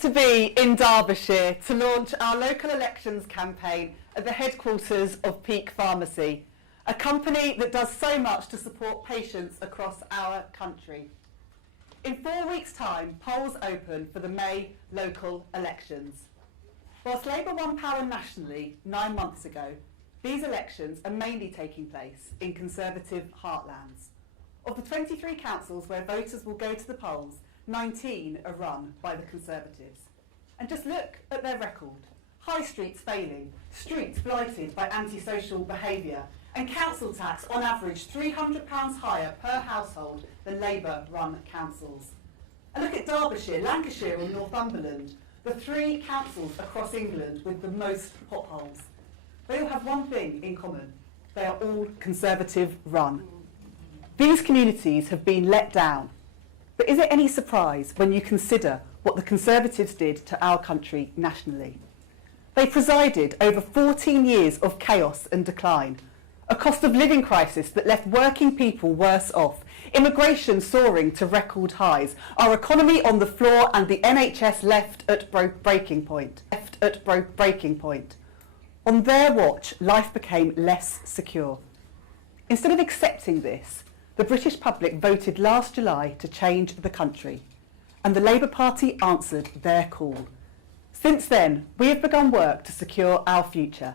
to be in Derbyshire to launch our local elections campaign at the headquarters of Peak Pharmacy, a company that does so much to support patients across our country. In 4 weeks' time, polls open for the May local elections. Whilst Labour won power nationally 9 months ago, these elections are mainly taking place in Conservative heartlands. Of the 23 councils where voters will go to the polls, 19 are run by the Conservatives. And just look at their record. High streets failing, streets blighted by antisocial behaviour, and council tax on average £300 higher per household than Labour-run councils. And look at Derbyshire, Lancashire and Northumberland, the 3 councils across England with the most potholes. They all have one thing in common. They are all Conservative-run. These communities have been let down. But is it any surprise when you consider what the Conservatives did to our country nationally? They presided over 14 years of chaos and decline, a cost of living crisis that left working people worse off, immigration soaring to record highs, our economy on the floor and the NHS left at breaking point. On their watch, life became less secure. Instead of accepting this, the British public voted last July to change the country, and the Labour Party answered their call. Since then, we have begun work to secure our future.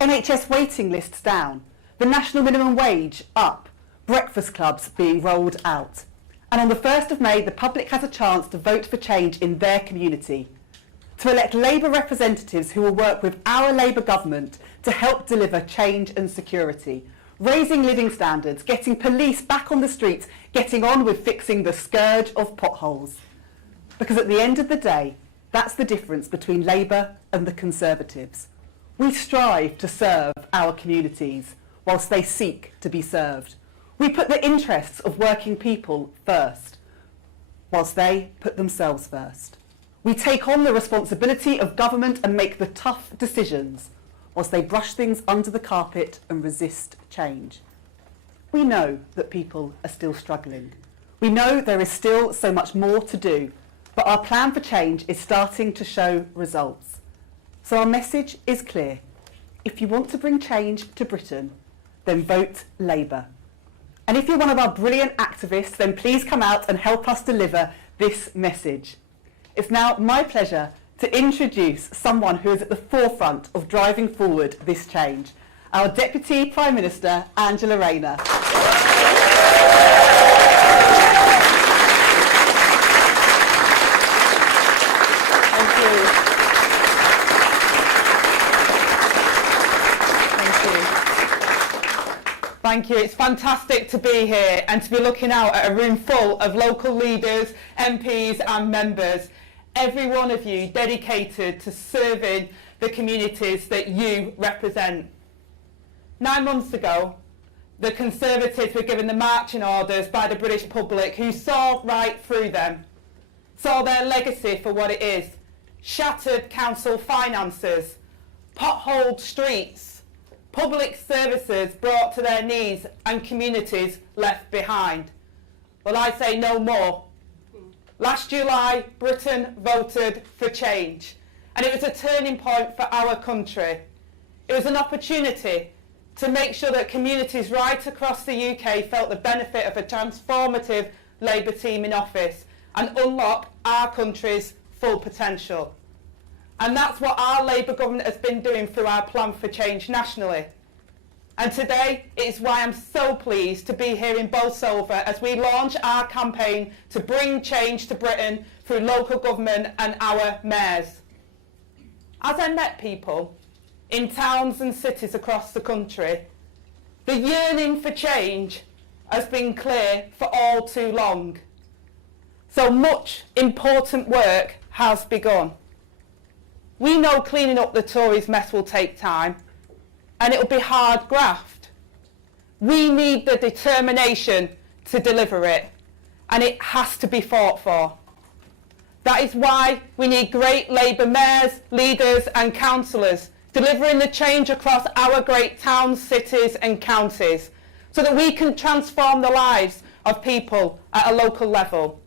NHS waiting lists down, the national minimum wage up, breakfast clubs being rolled out. And on the 1st of May, the public has a chance to vote for change in their community, to elect Labour representatives who will work with our Labour government to help deliver change and security, raising living standards, getting police back on the streets, getting on with fixing the scourge of potholes. Because at the end of the day, that's the difference between Labour and the Conservatives. We strive to serve our communities whilst they seek to be served. We put the interests of working people first, whilst they put themselves first. We take on the responsibility of government and make the tough decisions, whilst they brush things under the carpet and resist change. We know that people are still struggling. We know there is still so much more to do, but our plan for change is starting to show results. So our message is clear. If you want to bring change to Britain, then vote Labour. And if you're one of our brilliant activists, then please come out and help us deliver this message. It's now my pleasure to introduce someone who is at the forefront of driving forward this change, our Deputy Prime Minister, Angela Rayner. Thank you. Thank you. It's fantastic to be here and to be looking out at a room full of local leaders, MPs and members. Every one of you dedicated to serving the communities that you represent. 9 months ago, the Conservatives were given the marching orders by the British public, who saw right through them, saw their legacy for what it is: shattered council finances, potholed streets, public services brought to their knees and communities left behind. Well, I say no more. Last July, Britain voted for change, and it was a turning point for our country. It was an opportunity to make sure that communities right across the UK felt the benefit of a transformative Labour team in office and unlock our country's full potential. And that's what our Labour government has been doing through our plan for change nationally. And today is why I'm so pleased to be here in Bolsover as we launch our campaign to bring change to Britain through local government and our mayors. As I met people in towns and cities across the country, the yearning for change has been clear for all too long. So much important work has begun. We know cleaning up the Tories' mess will take time, and it'll be hard graft. We need the determination to deliver it, and it has to be fought for. That is why we need great Labour mayors, leaders and councillors delivering the change across our great towns, cities and counties, so that we can transform the lives of people at a local level.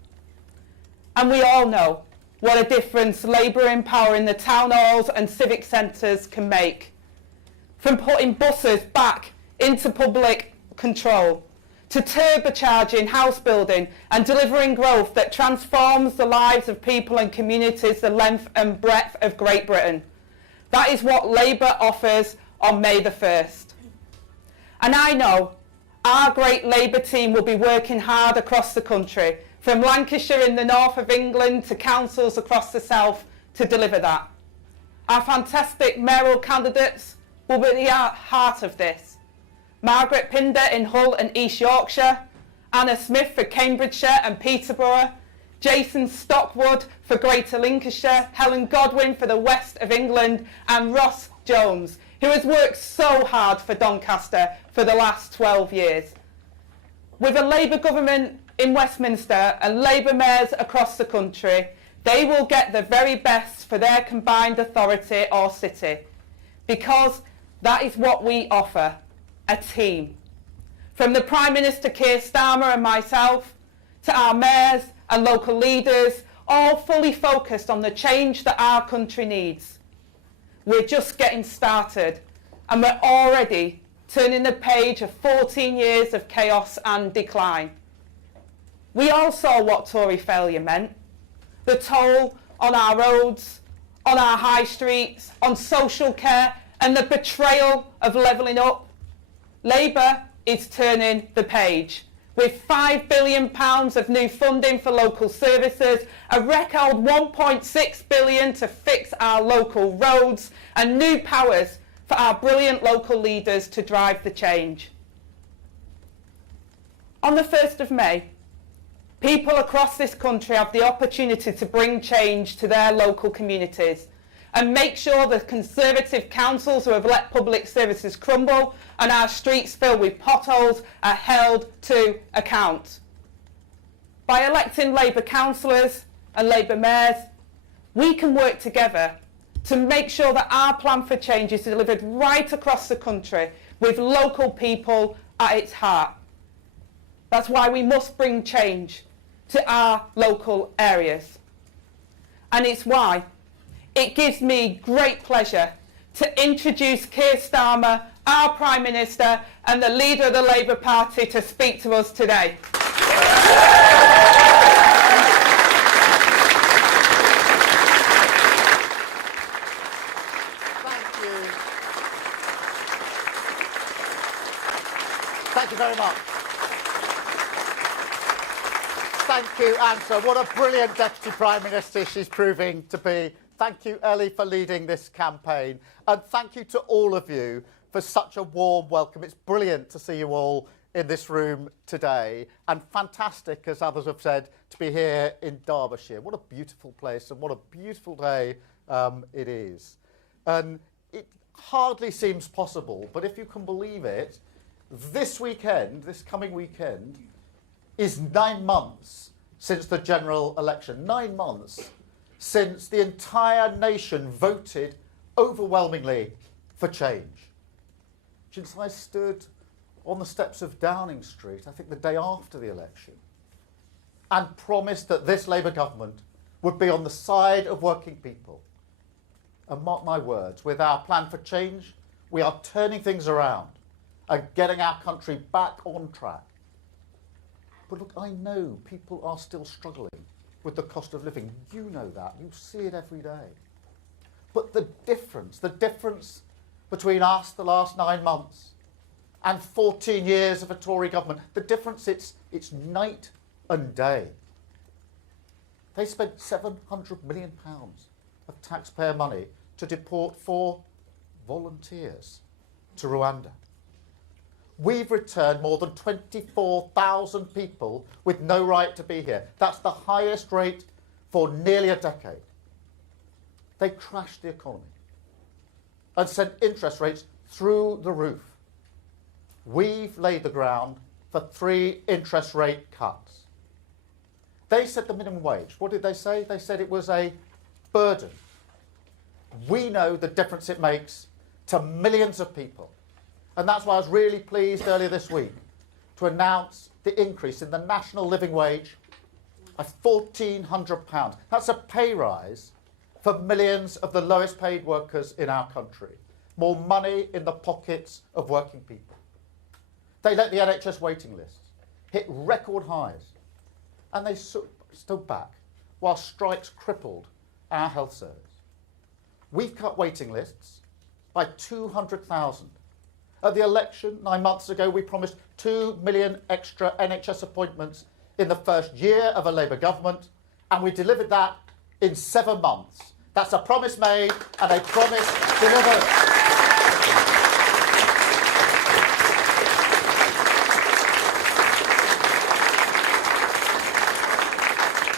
And we all know what a difference Labour empowering the town halls and civic centres can make. From putting buses back into public control, to turbocharging house building and delivering growth that transforms the lives of people and communities the length and breadth of Great Britain. That is what Labour offers on May the 1st. And I know our great Labour team will be working hard across the country, from Lancashire in the north of England to councils across the south, to deliver that. Our fantastic mayoral candidates will be at the heart of this. Margaret Pinder in Hull and East Yorkshire, Anna Smith for Cambridgeshire and Peterborough, Jason Stockwood for Greater Lincolnshire, Helen Godwin for the west of England, and Ross Jones, who has worked so hard for Doncaster for the last 12 years. With a Labour government in Westminster and Labour mayors across the country, they will get the very best for their combined authority or city, because that is what we offer, a team. From the Prime Minister Keir Starmer and myself, to our mayors and local leaders, all fully focused on the change that our country needs. We're just getting started, and we're already turning the page of 14 years of chaos and decline. We all saw what Tory failure meant. The toll on our roads, on our high streets, on social care, and the betrayal of levelling up. Labour is turning the page, with £5 billion of new funding for local services, a record £1.6 billion to fix our local roads, and new powers for our brilliant local leaders to drive the change. On the 1st of May, people across this country have the opportunity to bring change to their local communities and make sure the Conservative councils who have let public services crumble and our streets filled with potholes are held to account. By electing Labour councillors and Labour mayors, we can work together to make sure that our plan for change is delivered right across the country with local people at its heart. That's why we must bring change to our local areas. And it's why it gives me great pleasure to introduce Keir Starmer, our Prime Minister and the leader of the Labour Party, to speak to us today. Thank you. Thank you very much. Thank you, Angela. What a brilliant Deputy Prime Minister she's proving to be. Thank you, Ellie, for leading this campaign. And thank you to all of you for such a warm welcome. It's brilliant to see you all in this room today. And fantastic, as others have said, to be here in Derbyshire. What a beautiful place and what a beautiful day it is. And it hardly seems possible, but if you can believe it, this weekend, this coming weekend, is 9 months since the general election. 9 months since the entire nation voted overwhelmingly for change. Since I stood on the steps of Downing Street, I think the day after the election, and promised that this Labour government would be on the side of working people. And mark my words, with our plan for change, we are turning things around and getting our country back on track. But look, I know people are still struggling with the cost of living. You know that. You see it every day. But the difference between us the last 9 months and 14 years of a Tory government, the difference, it's night and day. They spent £700 million of taxpayer money to deport 4 volunteers to Rwanda. We've returned more than 24,000 people with no right to be here. That's the highest rate for nearly a decade. They crashed the economy and sent interest rates through the roof. We've laid the ground for 3 interest rate cuts. They said the minimum wage. What did they say? They said it was a burden. We know the difference it makes to millions of people. And that's why I was really pleased earlier this week to announce the increase in the national living wage by £1,400. That's a pay rise for millions of the lowest paid workers in our country. More money in the pockets of working people. They let the NHS waiting lists hit record highs, and they stood back while strikes crippled our health service. We've cut waiting lists by 200,000. At the election 9 months ago, we promised 2 million extra NHS appointments in the first year of a Labour government, and we delivered that in 7 months. That's a promise made and a promise delivered.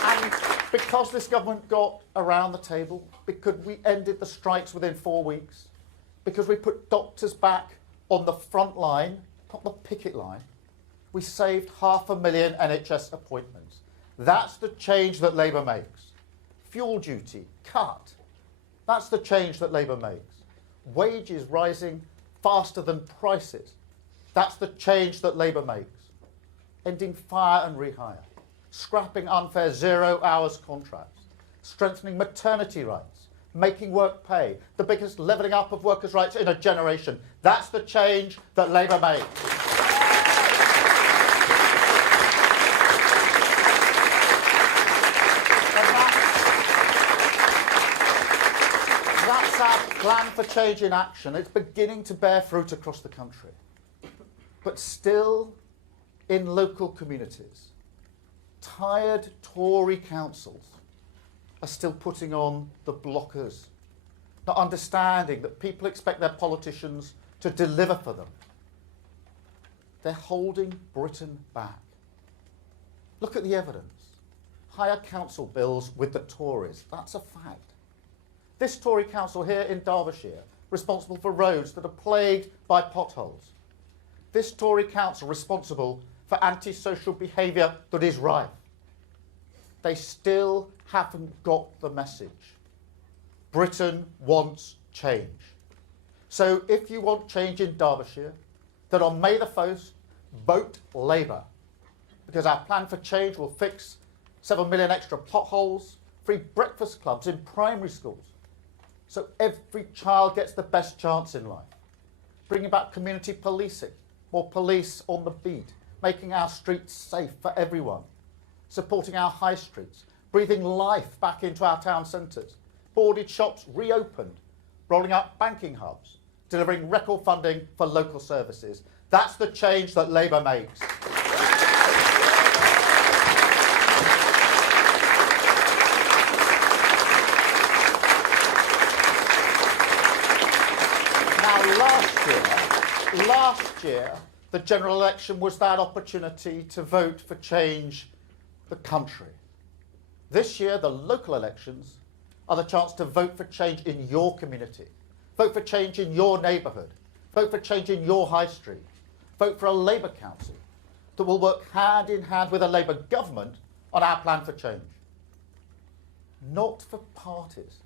And because this government got around the table, because we ended the strikes within 4 weeks, because we put doctors back on the front line, not the picket line, we saved 500,000 NHS appointments. That's the change that Labour makes. Fuel duty, cut. That's the change that Labour makes. Wages rising faster than prices. That's the change that Labour makes. Ending fire and rehire. Scrapping unfair 0 hours contracts. Strengthening maternity rights. Making work pay. The biggest levelling up of workers' rights in a generation. That's the change that Labour makes. That's our plan for change in action. It's beginning to bear fruit across the country. But still, in local communities, tired Tory councils are still putting on the blockers, not understanding that people expect their politicians to deliver for them. They're holding Britain back. Look at the evidence. Higher council bills with the Tories. That's a fact. This Tory council here in Derbyshire, responsible for roads that are plagued by potholes. This Tory council responsible for antisocial behaviour that is rife. They still haven't got the message. Britain wants change. So if you want change in Derbyshire, then on May the 1st, vote Labour. Because our plan for change will fix 7 million extra potholes, free breakfast clubs in primary schools, so every child gets the best chance in life. Bringing back community policing, more police on the beat, making our streets safe for everyone, supporting our high streets, breathing life back into our town centres, boarded shops reopened, rolling out banking hubs, delivering record funding for local services. That's the change that Labour makes. Last year, the general election was that opportunity to vote for change the country. This year, the local elections are the chance to vote for change in your community, vote for change in your neighbourhood, vote for change in your high street, vote for a Labour council that will work hand in hand with a Labour government on our plan for change. Not for parties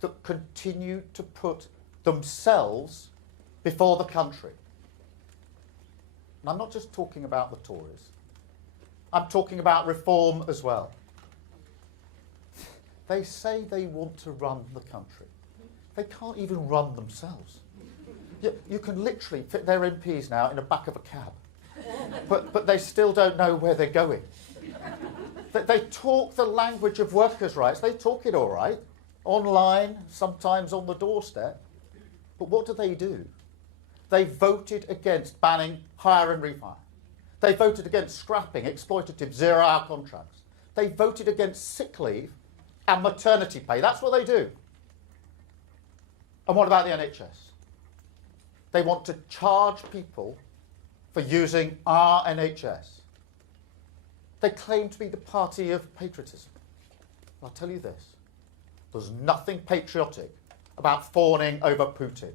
that continue to put themselves before the country. And I'm not just talking about the Tories. I'm talking about reform as well. They say they want to run the country. They can't even run themselves. You can literally fit their MPs now in the back of a cab. But they still don't know where they're going. They talk the language of workers' rights. They talk it all right. Online, sometimes on the doorstep. But what do? They voted against banning hire and rehire. They voted against scrapping exploitative 0 hour contracts. They voted against sick leave and maternity pay. That's what they do. And what about the NHS? They want to charge people for using our NHS. They claim to be the party of patriotism. I'll tell you this. There's nothing patriotic about fawning over Putin.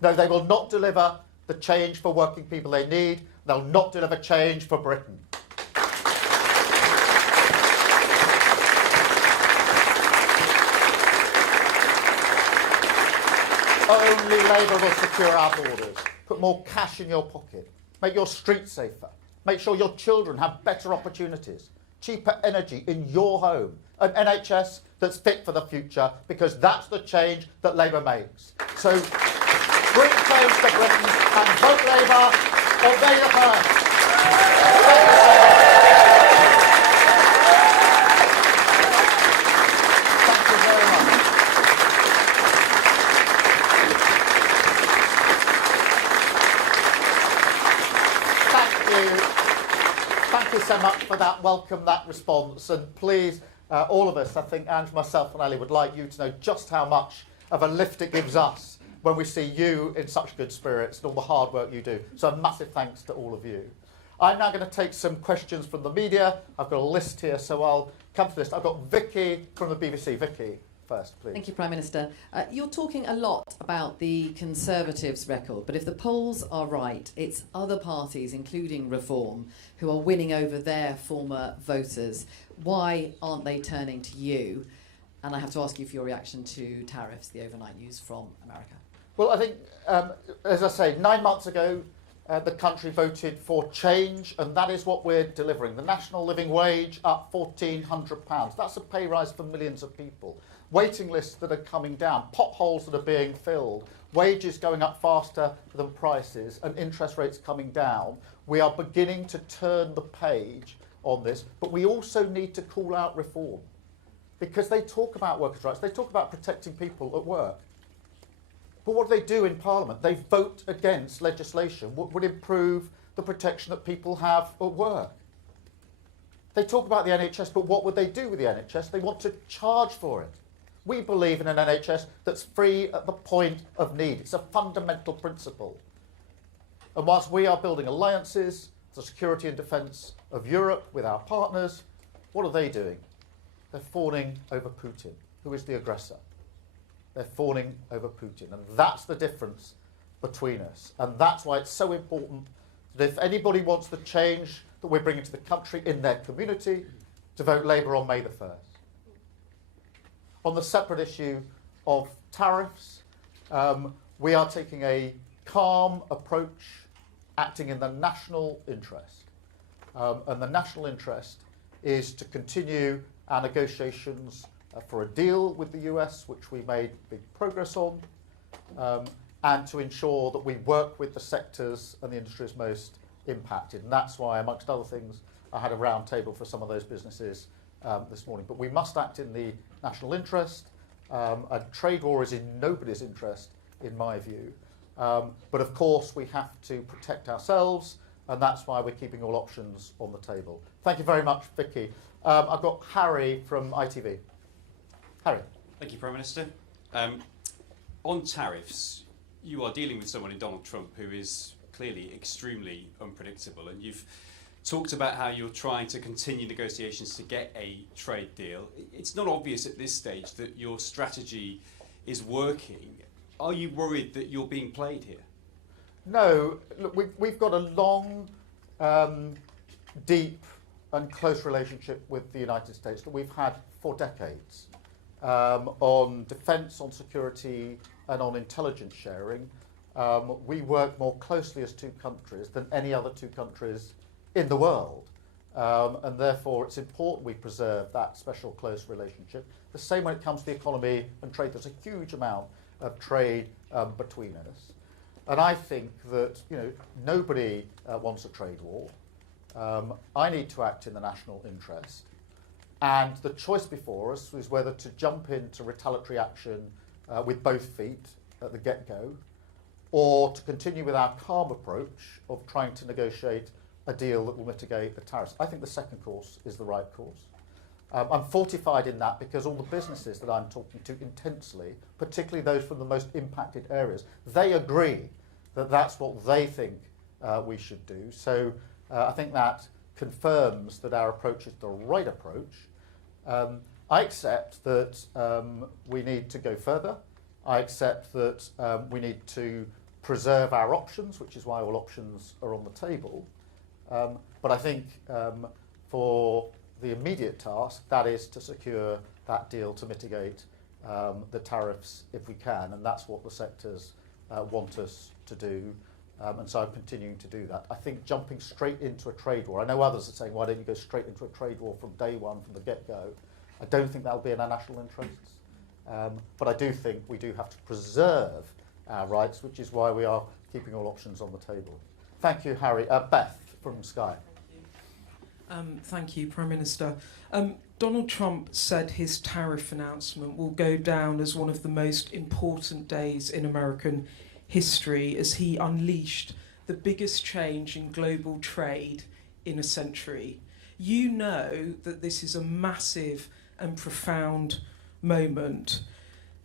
No, they will not deliver the change for working people they need. They'll not deliver change for Britain. Only Labour will secure our borders, put more cash in your pocket, make your streets safer, make sure your children have better opportunities, cheaper energy in your home, an NHS that's fit for the future, because that's the change that Labour makes. So bring change to Britain and vote Labour on May the 1st. Thank you so much. Thank you very much. Thank you so much for that welcome, that response. And please, all of us, I think Ange, myself and Ellie would like you to know just how much of a lift it gives us when we see you in such good spirits and all the hard work you do. So a massive thanks to all of you. I'm now going to take some questions from the media. I've got a list here, so I'll come to this. I've got Vicky from the BBC. Vicky, first, please. Thank you, Prime Minister. You're talking a lot about the Conservatives' record, but if the polls are right, it's other parties, including Reform, who are winning over their former voters. Why aren't they turning to you? And I have to ask you for your reaction to tariffs, the overnight news from America. Well, I think, as I say, 9 months ago, the country voted for change, and that is what we're delivering. The national living wage up £1,400. That's a pay rise for millions of people. Waiting lists that are coming down, potholes that are being filled, wages going up faster than prices, and interest rates coming down. We are beginning to turn the page on this, but we also need to call out Reform, because they talk about workers' rights, they talk about protecting people at work. But what do they do in Parliament? They vote against legislation that would improve the protection that people have at work. They talk about the NHS, but what would they do with the NHS? They want to charge for it. We believe in an NHS that's free at the point of need. It's a fundamental principle. And whilst we are building alliances, the security and defence of Europe with our partners, what are they doing? They're fawning over Putin, who is the aggressor. They're fawning over Putin. And that's the difference between us. And that's why it's so important that if anybody wants the change that we're bringing to the country in their community, to vote Labour on May the 1st. On the separate issue of tariffs, we are taking a calm approach, acting in the national interest. And the national interest is to continue our negotiations for a deal with the US, which we made big progress on, and to ensure that we work with the sectors and the industries most impacted. And that's why, amongst other things, I had a round table for some of those businesses this morning. But we must act in the national interest. A trade war is in nobody's interest, in my view. But of course, we have to protect ourselves, and that's why we're keeping all options on the table. Thank you very much, Vicky. I've got Harry from ITV. Harry. Thank you, Prime Minister. On tariffs, you are dealing with someone in Donald Trump who is clearly extremely unpredictable, and you've talked about how you're trying to continue negotiations to get a trade deal. It's not obvious at this stage that your strategy is working. Are you worried that you're being played here? No. Look, we've got a long, deep and close relationship with the United States that we've had for decades. On defence, on security and on intelligence sharing. We work more closely as two countries than any other two countries in the world. And therefore it's important we preserve that special close relationship. The same when it comes to the economy and trade. There's a huge amount of trade between us. And I think that nobody wants a trade war. I need to act in the national interest. And the choice before us was whether to jump into retaliatory action with both feet at the get-go, or to continue with our calm approach of trying to negotiate a deal that will mitigate the tariffs. I think the second course is the right course. I'm fortified in that because all the businesses that I'm talking to intensely, particularly those from the most impacted areas, they agree that that's what they think we should do. So I think that confirms that our approach is the right approach. I accept that we need to go further. I accept that we need to preserve our options, which is why all options are on the table. But I think for the immediate task, that is to secure that deal to mitigate the tariffs if we can, and that's what the sectors want us to do. And so I'm continuing to do that. I think jumping straight into a trade war, I know others are saying, why don't you go straight into a trade war from day one, from the get-go? I don't think that'll be in our national interests. But I do think we do have to preserve our rights, which is why we are keeping all options on the table. Thank you, Harry. Beth from Sky. Thank you, Prime Minister. Donald Trump said his tariff announcement will go down as one of the most important days in American history as he unleashed the biggest change in global trade in a century. You know that this is a massive and profound moment.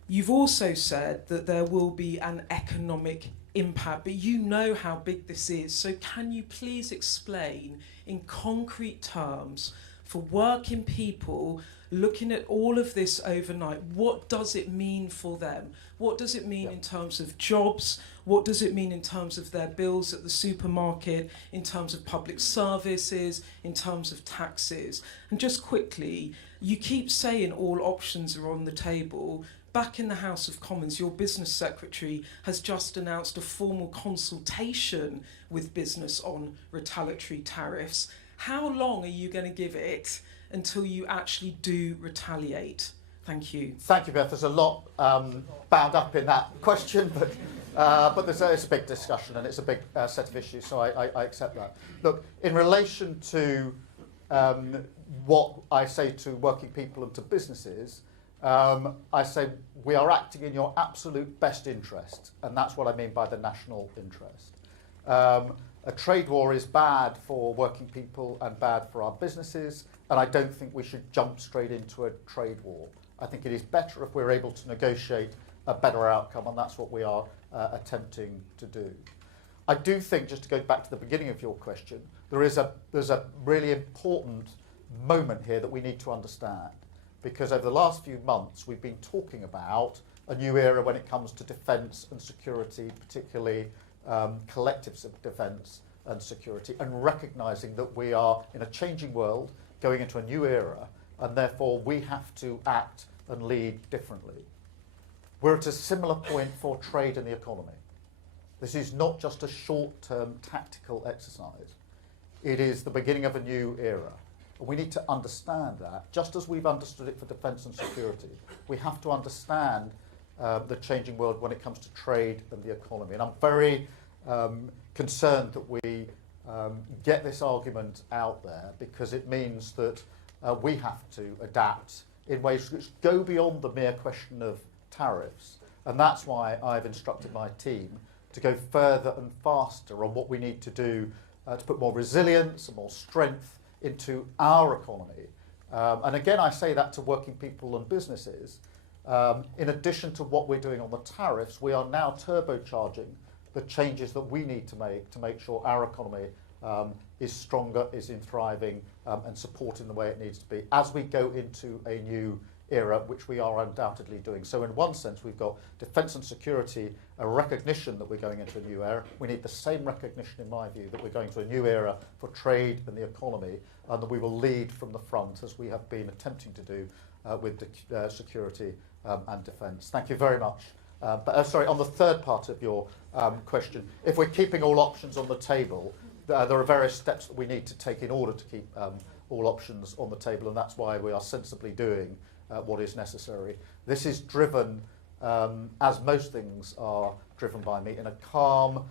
You've also said that there will be an economic impact, but you know how big this is. So can you please explain in concrete terms for working people looking at all of this overnight, what does it mean for them? What does it mean in terms of jobs? What does it mean in terms of their bills at the supermarket, in terms of public services, in terms of taxes? And just quickly, you keep saying all options are on the table. Back in the House of Commons, your business secretary has just announced a formal consultation with business on retaliatory tariffs. How long are you going to give it until you actually do retaliate? Thank you. Thank you, Beth. There's a lot bound up in that question, but it's a big discussion and it's a big set of issues, so I accept that. Look, in relation to what I say to working people and to businesses, I say we are acting in your absolute best interest, and that's what I mean by the national interest. A trade war is bad for working people and bad for our businesses, and I don't think we should jump straight into a trade war. I think it is better if we're able to negotiate a better outcome, and that's what we are attempting to do. I do think, just to go back to the beginning of your question, there's a really important moment here that we need to understand, because over the last few months we've been talking about a new era when it comes to defence and security, particularly collective defence and security, and recognising that we are in a changing world, going into a new era, and therefore we have to act and lead differently. We're at a similar point for trade and the economy. This is not just a short-term tactical exercise. It is the beginning of a new era. And we need to understand that, just as we've understood it for defence and security. We have to understand the changing world when it comes to trade and the economy. And I'm very concerned that we get this argument out there, because it means that we have to adapt in ways which go beyond the mere question of tariffs. And that's why I've instructed my team to go further and faster on what we need to do to put more resilience and more strength into our economy. And again, I say that to working people and businesses. In addition to what we're doing on the tariffs, we are now turbocharging the changes that we need to make sure our economy is stronger, is in thriving, and supporting the way it needs to be as we go into a new era, which we are undoubtedly doing. So in one sense, we've got defence and security, a recognition that we're going into a new era. We need the same recognition, in my view, that we're going to a new era for trade and the economy, and that we will lead from the front, as we have been attempting to do with the security and defence. Thank you very much. Sorry, on the third part of your question, if we're keeping all options on the table, there are various steps that we need to take in order to keep all options on the table, and that's why we are sensibly doing what is necessary. This is driven, as most things are driven by me, in a calm,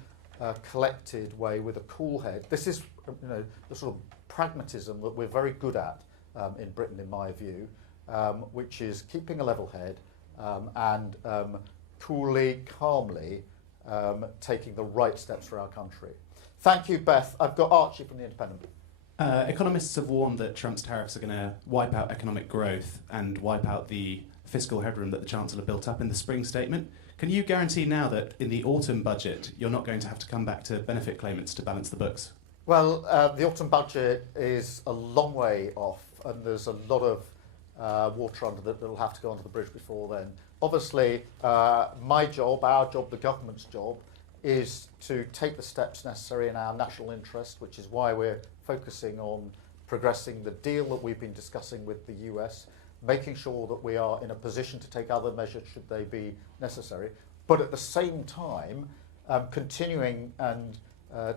collected way with a cool head. This is the sort of pragmatism that we're very good at in Britain, in my view, which is keeping a level head and coolly, calmly taking the right steps for our country. Thank you, Beth. I've got Archie from The Independent. Economists have warned that Trump's tariffs are going to wipe out economic growth and wipe out the fiscal headroom that the Chancellor built up in the spring statement. Can you guarantee now that in the autumn budget you're not going to have to come back to benefit claimants to balance the books? Well, the autumn budget is a long way off, and there's a lot of water under that will have to go under the bridge before then. Obviously, my job, our job, the government's job, is to take the steps necessary in our national interest, which is why we're focusing on progressing the deal that we've been discussing with the US, making sure that we are in a position to take other measures should they be necessary. But at the same time, continuing and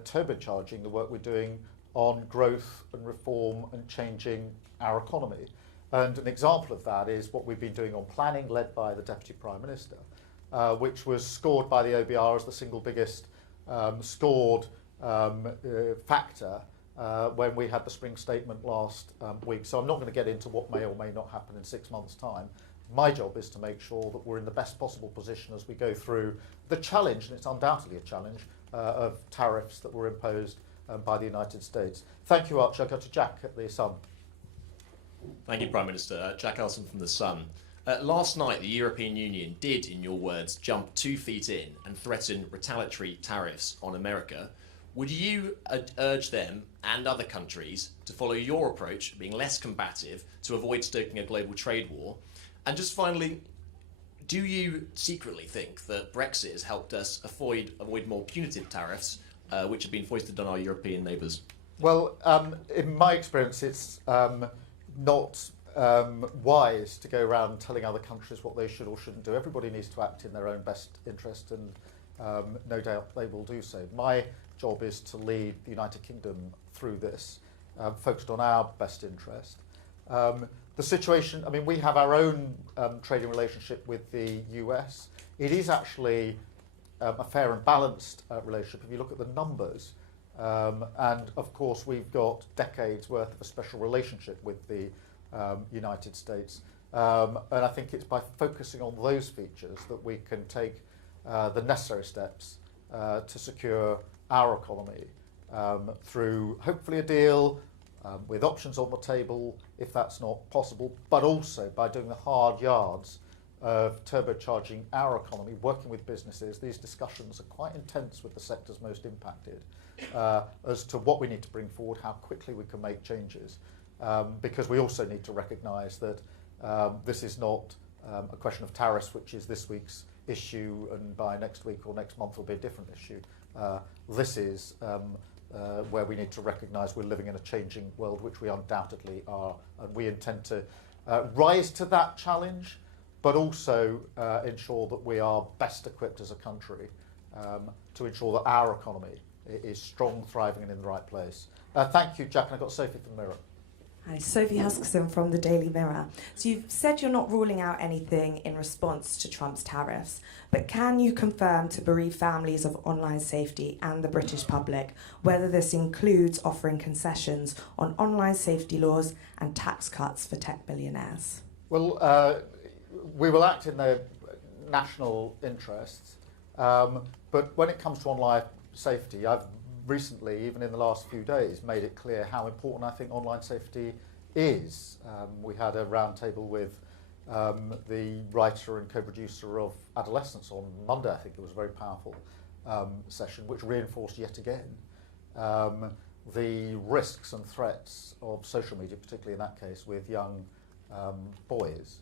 turbocharging the work we're doing on growth and reform and changing our economy. And an example of that is what we've been doing on planning, led by the Deputy Prime Minister, which was scored by the OBR as the single biggest scored factor when we had the spring statement last week. So I'm not going to get into what may or may not happen in 6 months' time. My job is to make sure that we're in the best possible position as we go through the challenge, and it's undoubtedly a challenge, of tariffs that were imposed by the United States. Thank you, Archie. I'll go to Jack at the Sun. Thank you, Prime Minister. Jack Elson from The Sun. Last night, the European Union did, in your words, jump 2 feet in and threaten retaliatory tariffs on America. Would you urge them and other countries to follow your approach, being less combative, to avoid stoking a global trade war? And just finally, do you secretly think that Brexit has helped us avoid more punitive tariffs, which have been foisted on our European neighbours? Well, in my experience, it's not wise to go around telling other countries what they should or shouldn't do. Everybody needs to act in their own best interest, and no doubt they will do so. My job is to lead the United Kingdom through this, focused on our best interest. The situation, I mean, we have our own trading relationship with the US. It is actually a fair and balanced relationship if you look at the numbers. And of course, we've got decades worth of a special relationship with the United States. And I think it's by focusing on those features that we can take the necessary steps to secure our economy through hopefully a deal with options on the table if that's not possible, but also by doing the hard yards of turbocharging our economy, working with businesses. These discussions are quite intense with the sectors most impacted as to what we need to bring forward, how quickly we can make changes, because we also need to recognise that this is not a question of tariffs, which is this week's issue, and by next week or next month will be a different issue. This is where we need to recognise we're living in a changing world, which we undoubtedly are, and we intend to rise to that challenge, but also ensure that we are best equipped as a country to ensure that our economy is strong, thriving and in the right place. Thank you, Jack, and I've got Sophie from the Mirror. Hi, Sophie Huskisson from the Daily Mirror. So you've said you're not ruling out anything in response to Trump's tariffs, but can you confirm to bereaved families of online safety and the British public whether this includes offering concessions on online safety laws and tax cuts for tech billionaires? Well, we will act in the national interests, but when it comes to online safety, I've recently, even in the last few days, made it clear how important I think online safety is. We had a roundtable with the writer and co-producer of Adolescence on Monday. I think it was a very powerful session, which reinforced yet again the risks and threats of social media, particularly in that case with young boys,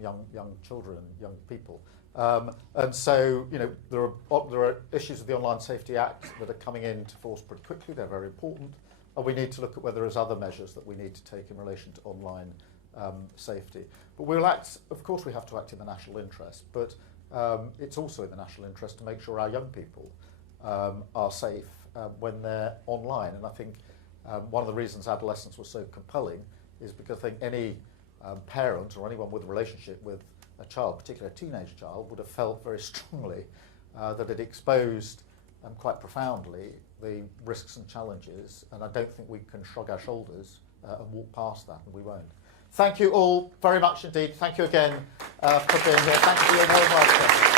young children, young people. And so, you know, there are issues of the Online Safety Act that are coming into force pretty quickly. They're very important. And we need to look at whether there's other measures that we need to take in relation to online safety. But we'll act, of course we have to act in the national interest, but it's also in the national interest to make sure our young people are safe when they're online. And I think one of the reasons Adolescence was so compelling is because I think any parent or anyone with a relationship with a child, particularly a teenage child, would have felt very strongly that it exposed quite profoundly the risks and challenges, and I don't think we can shrug our shoulders and walk past that, and we won't. Thank you all very much indeed. Thank you again for being here. Thank you for your warm welcome.